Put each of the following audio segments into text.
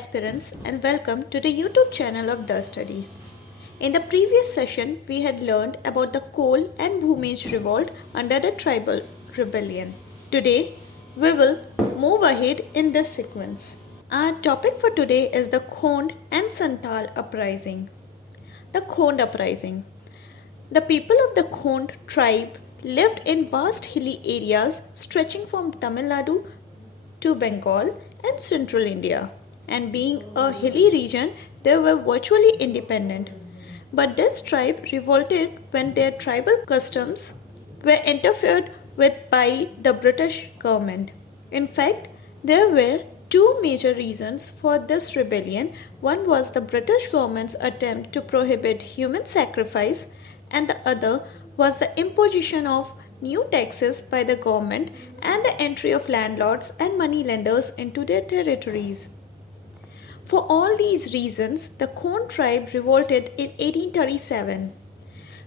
aspirants and welcome to the YouTube channel of The Study. In the previous session, we had learned about the Kol and Bhumij revolt under the tribal rebellion. Today, we will move ahead in this sequence. Our topic for today is the Khond and Santhal uprising. The Khond uprising. The people of the Khond tribe lived in vast hilly areas stretching from Tamil Nadu to Bengal and central India, and being a hilly region, they were virtually independent. But this tribe revolted when their tribal customs were interfered with by the British government. In fact, there were two major reasons for this rebellion. One was the British government's attempt to prohibit human sacrifice, and the other was the imposition of new taxes by the government and the entry of landlords and moneylenders into their territories. For all these reasons, the Khond tribe revolted in 1837.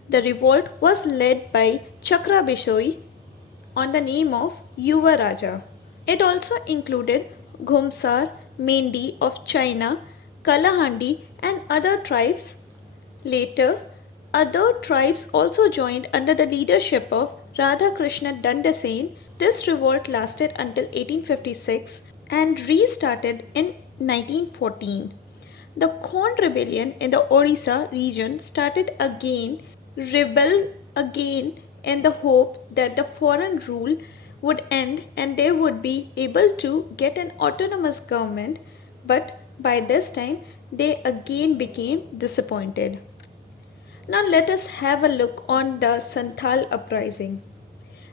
The revolt was led by Chakra Bisoi on the name of Yuva Raja. It also included Ghumsar, Mendi of China, Kalahandi and other tribes. Later, other tribes also joined under the leadership of Radhakrishna Dandasen. This revolt lasted until 1856 and restarted in 1914. The Khond rebellion in the Orissa region started rebel again in the hope that the foreign rule would end and they would be able to get an autonomous government, but by this time they again became disappointed. Now let us have a look on the Santhal uprising.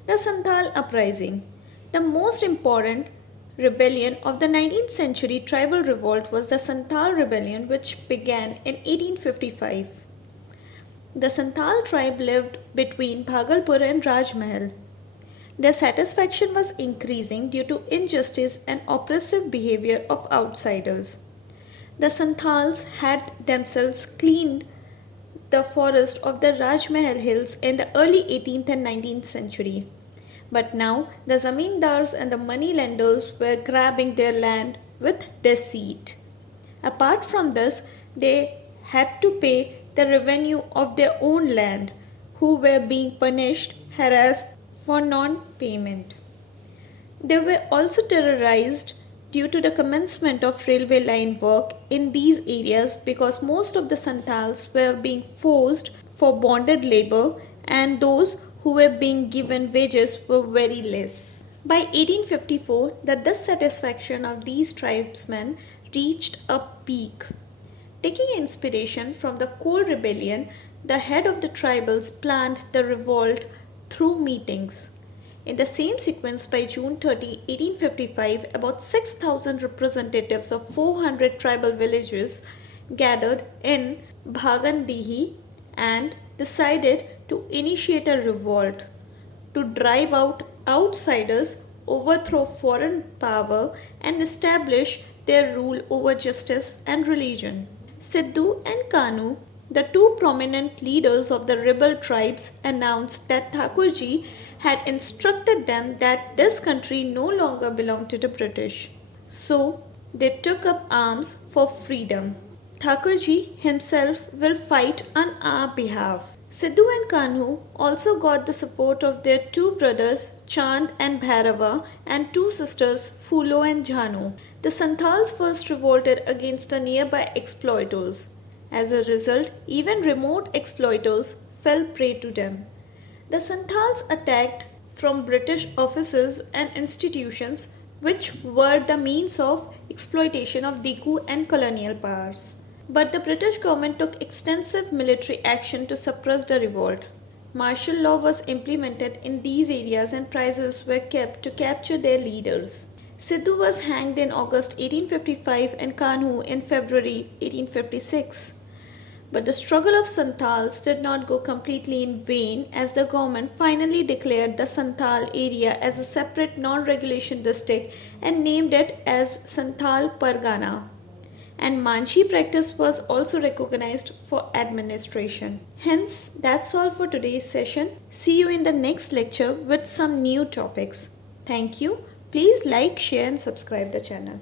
The Santhal uprising. The most important rebellion of the 19th century tribal revolt was the Santhal rebellion, which began in 1855. The Santhal tribe lived between Bhagalpur and Rajmahal. Their satisfaction was increasing due to injustice and oppressive behavior of outsiders. The Santhals had themselves cleaned the forest of the Rajmahal hills in the early 18th and 19th century. But now the zamindars and the moneylenders were grabbing their land with deceit. Apart from this, they had to pay the revenue of their own land, who were being punished, harassed for non-payment. They were also terrorized due to the commencement of railway line work in these areas because most of the Santhals were being forced for bonded labor and those who were being given wages were very less. By 1854, the dissatisfaction of these tribesmen reached a peak. Taking inspiration from the Kol rebellion, the head of the tribals planned the revolt through meetings. In the same sequence, by June 30, 1855, about 6,000 representatives of 400 tribal villages gathered in Bhagandihi and decided to initiate a revolt to drive out outsiders, overthrow foreign power, and establish their rule over justice and religion. Sidhu and Kanu, the two prominent leaders of the rebel tribes, announced that Thakurji had instructed them that this country no longer belonged to the British. So they took up arms for freedom. Thakurji himself will fight on our behalf. Sidhu and Kanu also got the support of their two brothers Chand and Bhairava and two sisters Phulo and Jhanu. The Santhals first revolted against the nearby exploiters. As a result, even remote exploiters fell prey to them. The Santhals attacked from British offices and institutions which were the means of exploitation of Diku and colonial powers. But the British government took extensive military action to suppress the revolt. Martial law was implemented in these areas and prizes were kept to capture their leaders. Sidhu was hanged in August 1855 and Kanu in February 1856. But the struggle of Santhals did not go completely in vain as the government finally declared the Santhal area as a separate non-regulation district and named it as Santhal Pargana. And Manchi practice was also recognized for administration. Hence, that's all for today's session. See you in the next lecture with some new topics. Thank you. Please like, share and subscribe the channel.